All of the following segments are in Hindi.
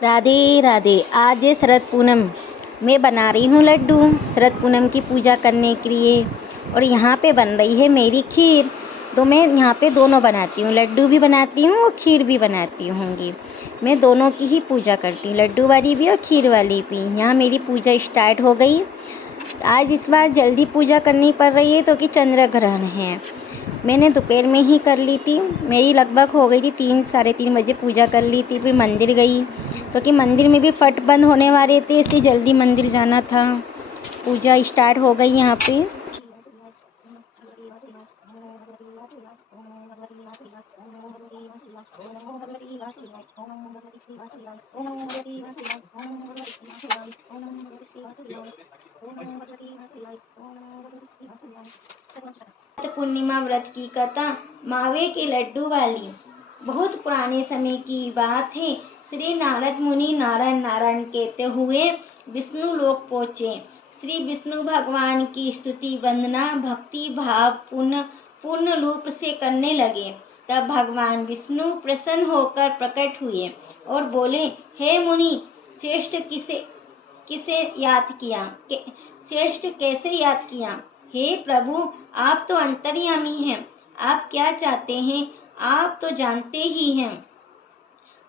राधे राधे। आज है शरद पूनम। मैं बना रही हूँ लड्डू शरद पूनम की पूजा करने के लिए। और यहाँ पे बन रही है मेरी खीर। तो मैं यहाँ पे दोनों बनाती हूँ, लड्डू भी बनाती हूँ और खीर भी बनाती होंगी। मैं दोनों की ही पूजा करती हूँ, लड्डू वाली भी और खीर वाली भी। यहाँ मेरी पूजा स्टार्ट हो गई। आज इस बार जल्दी पूजा करनी पड़ रही है क्योंकि चंद्र ग्रहण है। मैंने दोपहर में ही कर ली थी, मेरी लगभग हो गई थी 3-3:30 बजे पूजा कर ली थी। फिर मंदिर गई क्योंकि मंदिर में भी फट बंद होने वाले थे, इसलिए जल्दी मंदिर जाना था। पूजा स्टार्ट हो गई यहाँ पे। पूर्णिमा व्रत की कथा मावे के लड्डू वाली। बहुत पुराने समय की बात है। श्री नारद मुनि नारायण नारायण कहते हुए विष्णु लोक पहुँचे। श्री विष्णु भगवान की स्तुति वंदना भक्ति भाव पूर्ण रूप से करने लगे। तब भगवान विष्णु प्रसन्न होकर प्रकट हुए और बोले, हे मुनि श्रेष्ठ किसे याद किया, श्रेष्ठ कैसे याद किया? हे प्रभु, आप तो अंतर्यामी हैं, आप क्या चाहते हैं आप तो जानते ही हैं।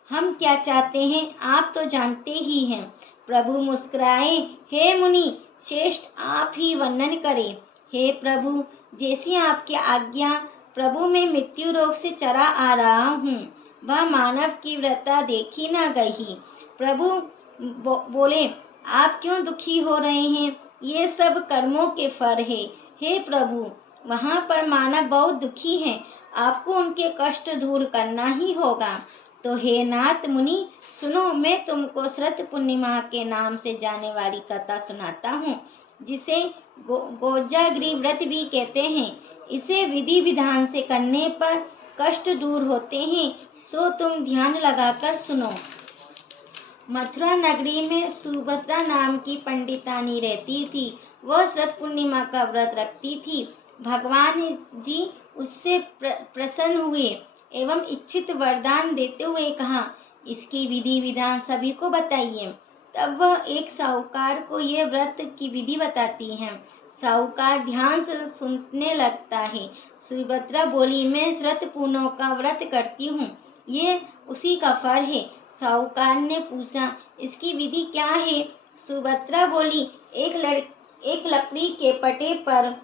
हम क्या चाहते हैं आप तो जानते ही हैं। प्रभु मुस्कुराए, हे मुनि श्रेष्ठ आप ही वर्णन करें। हे प्रभु, जैसी आपकी आज्ञा। प्रभु, मैं मृत्यु रोग से चला आ रहा हूँ, वह मानव की व्रता देखी न गई। प्रभु बोले, आप क्यों दुखी हो रहे हैं? ये सब कर्मों के फल है। हे प्रभु, वहाँ पर मानव बहुत दुखी हैं, आपको उनके कष्ट दूर करना ही होगा। तो हे नाथ मुनि सुनो, मैं तुमको शरद पूर्णिमा के नाम से जाने वाली कथा सुनाता हूँ, जिसे कोजागरी व्रत भी कहते हैं। इसे विधि विधान से करने पर कष्ट दूर होते हैं, सो तुम ध्यान लगाकर सुनो। मथुरा नगरी में सुभद्रा नाम की पंडितानी रहती थी। वह शरद पूर्णिमा का व्रत रखती थी। भगवान जी उससे प्रसन्न हुए एवं इच्छित वरदान देते हुए कहा, इसकी विधि विधान सभी को बताइए। तब वह एक साहूकार को यह व्रत की विधि बताती हैं। साहूकार ध्यान से सुनने लगता है। सुभद्रा बोली, मैं शरद पूनम का व्रत करती हूँ, ये उसी का फल है। साहूकार ने पूछा, इसकी विधि क्या है? सुभद्रा बोली, एक लकड़ी के पटे पर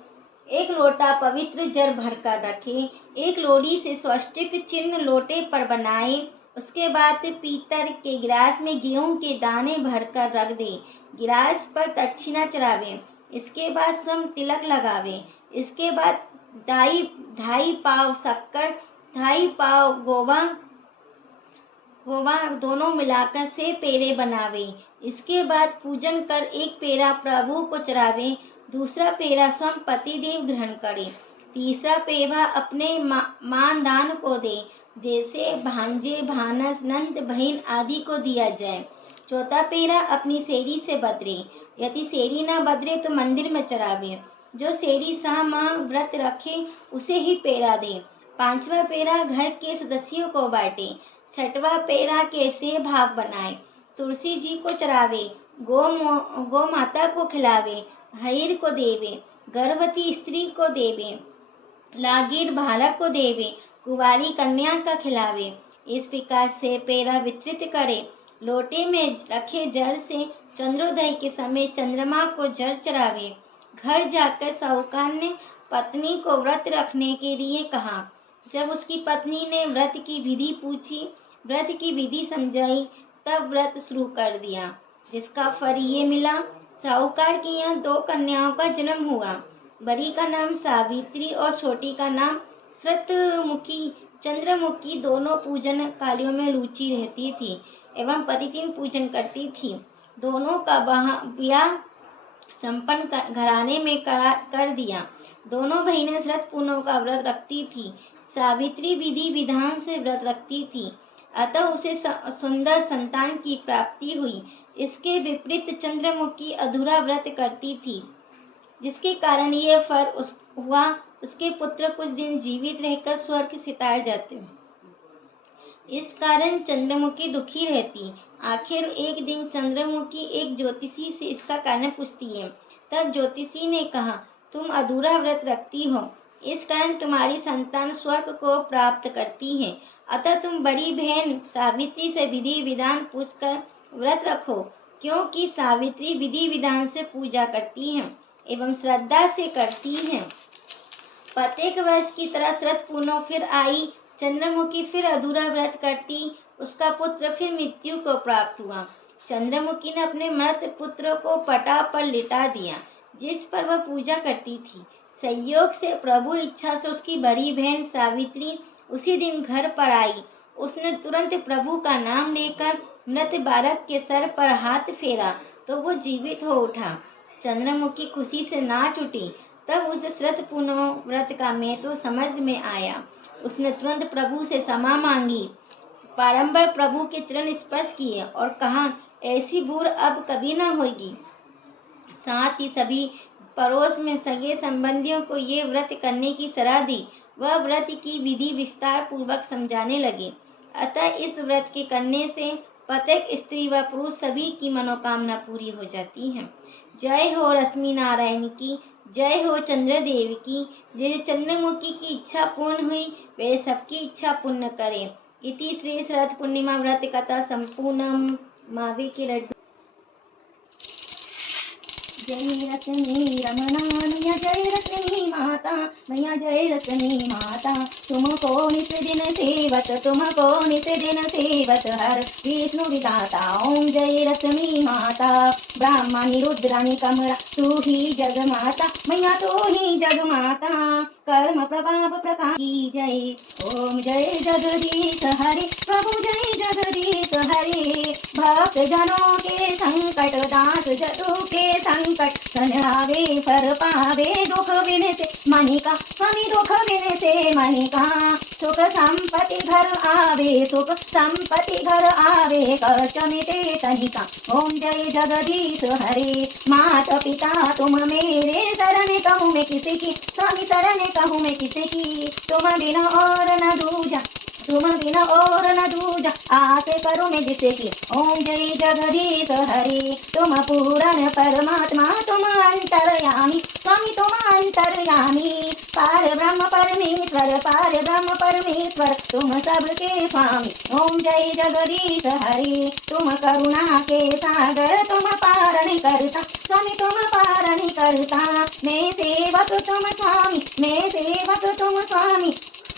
एक लोटा पवित्र जल भरकर रखे, एक लोड़ी से स्वस्तिक चिन्ह लोटे पर बनाए। उसके बाद पीतल के गिलास में गेहूं के दाने भरकर रख दे। गिलास पर दक्षिणा चढ़ावे। इसके बाद स्वयं तिलक लगावे। इसके बाद ढाई पाव शक्कर, ढाई पाव गोवा दोनों मिलाकर से पेड़े बनावे। इसके बाद पूजन कर एक पेड़ा प्रभु को चढ़ावे, दूसरा पेड़ा स्वयं पतिदेव ग्रहण करे, तीसरा पेड़ा अपने मानदान को दे, जैसे भांजे भानस नंद बहन आदि को दिया जाए। चौथा पेड़ा अपनी सेरी से बदरे, यदि सेरी न बदरे तो मंदिर में चढ़ावे। जो सेरी शाह माँ व्रत रखे उसे ही पेड़ा दे। पांचवा पेड़ा घर के सदस्यों को बांटे। छठवा पेड़ा कैसे भाग बनाए, तुलसी जी को चढ़ावे, गौ माता को खिलावे, हईर को देवे, गर्भवती स्त्री को देवे, लागिर बालक को देवे, कुंवारी कन्या का खिलावे। इस प्रकार से पेड़ा वितरित करे। लोटे में रखे जल से चंद्रोदय के समय चंद्रमा को जल चढ़ावे। घर जाकर साहूकार ने पत्नी को व्रत रखने के लिए कहा। जब उसकी पत्नी ने व्रत की विधि पूछी, व्रत की विधि समझाई, तब व्रत शुरू कर दिया, जिसका फल ये मिला। साहूकार की यहाँ 2 कन्याओं का जन्म हुआ। बड़ी का नाम सावित्री और छोटी का नाम शरतमुखी। चंद्रमुखी दोनों पूजन कार्यों में रुचि रहती थी एवं प्रतिदिन पूजन करती थी। दोनों का ब्याह संपन्न घराने में कर दिया। दोनों बहनें शरद पूनम का व्रत रखती थी। सावित्री विधि विधान से व्रत रखती थी, अतः उसे सुंदर संतान की प्राप्ति हुई। इसके विपरीत चंद्रमुखी अधूरा व्रत करती थी, जिसके कारण यह फल हुआ। उसके पुत्र कुछ दिन जीवित रहकर स्वर्ग सिताए जाते। इस कारण चंद्रमुखी दुखी रहती। आखिर एक दिन चंद्रमुखी एक ज्योतिषी से इसका कारण पूछती है। तब ज्योतिषी ने कहा, तुम अधूरा व्रत रखती हो, इस कारण तुम्हारी संतान स्वर्ग को प्राप्त करती है। अतः तुम बड़ी बहन सावित्री से विधि विधान पूछकर व्रत रखो, क्योंकि सावित्री विधि विधान से पूजा करती है एवं श्रद्धा से करती है। प्रत्येक वर्ष की तरह शरद पूर्णिमा फिर आई। चंद्रमुखी फिर अधूरा व्रत करती, उसका पुत्र फिर मृत्यु को प्राप्त हुआ। चंद्रमुखी ने अपने मृत पुत्र को पटा पर लिटा दिया, जिस पर वह पूजा करती थी। संयोग से प्रभु इच्छा से उसकी बड़ी बहन सावित्री उसी दिन घर पर आई। उसने तुरंत प्रभु का नाम लेकर मृत बालक के सर पर हाथ फेरा तो वो जीवित हो उठा। चंद्रमुखी खुशी से नाच उठी। तब उसे शरद पूर्णिमा व्रत का महत्व समझ में आया। उसने तुरंत प्रभु से क्षमा मांगी, बारंबार प्रभु के चरण स्पर्श किए और कहा, ऐसी भूल अब कभी न होगी। साथ ही सभी पड़ोस में सगे संबंधियों को ये व्रत करने की सलाह दी। वह व्रत की विधि विस्तार पूर्वक समझाने लगे। अतः इस व्रत के करने से प्रत्येक स्त्री व पुरुष सभी की मनोकामना पूरी हो जाती है। जय हो रश्मि नारायण की, जय हो चंद्रदेव की। जैसे चंद्रमुखी की इच्छा पूर्ण हुई, वे सबकी इच्छा पूर्ण करें। इति श्री शरद पूर्णिमा व्रत कथा संपूर्णम। मावे के लड्डू। जय रश्मि रमणा मैया, जय रश्मि माता मैया, जय रश्मि माता। तुमको नित दिन सेवत, तुमको नित दिन सेवत हर विष्णु विधाता। ओम जय रश्मि माता। ब्राह्मणी रुद्राणी कमला, तू ही जग माता मैया, तू ही जग माता। कर्म प्रभाव प्रकाश की जय। ओम जय जगदीश हरे, प्रभु जय जगदीश हरे। भक्त जनों के संकट, दास जतु के संकट सन आवे, पर पावे दुख बिन से मनिका, स्वामी दुख बिन से मनिका। सुख संपत्ति घर आवे, सुख संपत्ति घर आवे, कष्ट मिटे तनिका। ओम जय जगदीश हरे। माता पिता तुम मेरे, शरण कहूँ मैं किसकी, स्वामी शरण कहूँ मैं किसकी। तुम बिना और न दूजा, तुम बिना और न दूजा, आसे करो मैं जिसकी। ओम जय जगदीश हरे। तुम पूर्ण परमात्मा, तुम अंतर्यामी, स्वामी तुम अंतर्यामी। पार ब्रह्म परमेश्वर, पार ब्रह्म परमेश्वर, तुम सबके स्वामी। ओम जय जगदीश हरे। तुम करुणा के सागर, तुम पारण करता, स्वामी तुम पारण करता। मैं सेवक तुम स्वामी, मैं सेवक तुम स्वामी,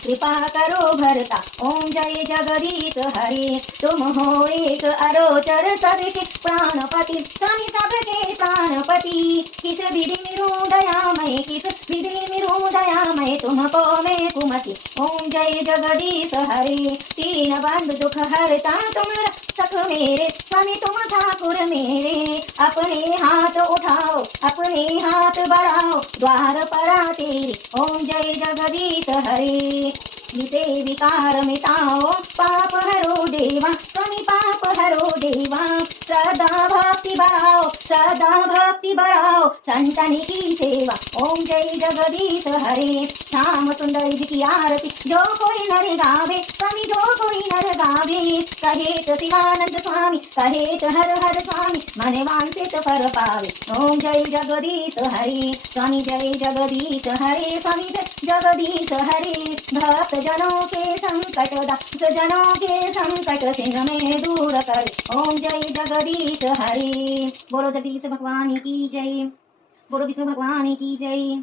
कृपा करो भरता। ओम जय जगदीश हरे। तुम हो एक अरोचर, सबके प्राणपति, स्वामी सबके प्राणपति। किस विधि मिलूं दयामय, किस विधि मिलूं दयामय, तुमको मैं कुमति। ओम जय जगदीश हरे। तीन बंद दुख हरता, तुम सख मेरे, स्वामी तुम ठाकुर मेरे। अपने हाथ उठाओ, अपने हाथ बढ़ाओ, द्वार पर तेरे। ओम जय जगदीश हरे। मिटे विकार मिटाओ, पाप हरो देवा, स्वामी पाप हरो देवा। श्रद्धा भक्ति बढ़ाओ, श्रद्धा भक्ति बढ़ाओ, संतन की सेवा। ओम जय जगदीश हरे। श्याम सुंदर जी की आरती, जो कोई नर गावे, स्वामी जो कोई नर गावे। कहेत शिवानंद स्वामी, कहेत हर हर स्वामी, मन वांछित फल पावे। ओम जय जगदीश हरे। स्वामी जय जगदीश हरे, स्वामी जय जगदीश हरे। भक्त जनों के संकट, दास जनों के संकट सिंह में दूर करे। ओम जय जगदीश हरे। बोलो जगदीश भगवान की जय, बोलो विष्णु भगवान की जय।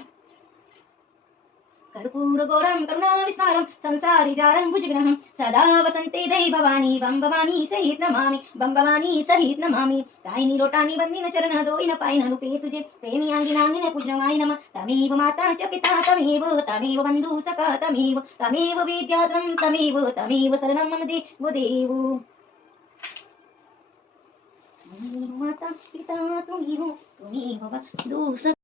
कर्पूर गौरम करुणा विस्तारम, संसारी जारं भुजग्रहं, सदा वसन्ते दई भवानी, बम भवानी सहित नमामि, बम भवानी सहित नमामि। ताईनी लोटानी बंदीन चरण, दोई न पाई न रूपे तुझे, प्रेमी आंगी नांगी न पूजनवाय नमः। तमेव माता च पिता तमेव, तमेव बंधु सखा तमेव, तमेव विद्याधरं तमेव, तमेव शरणं मम देव देव। माता पिता तुम ही हो, तुम ही हो बंधु सखा।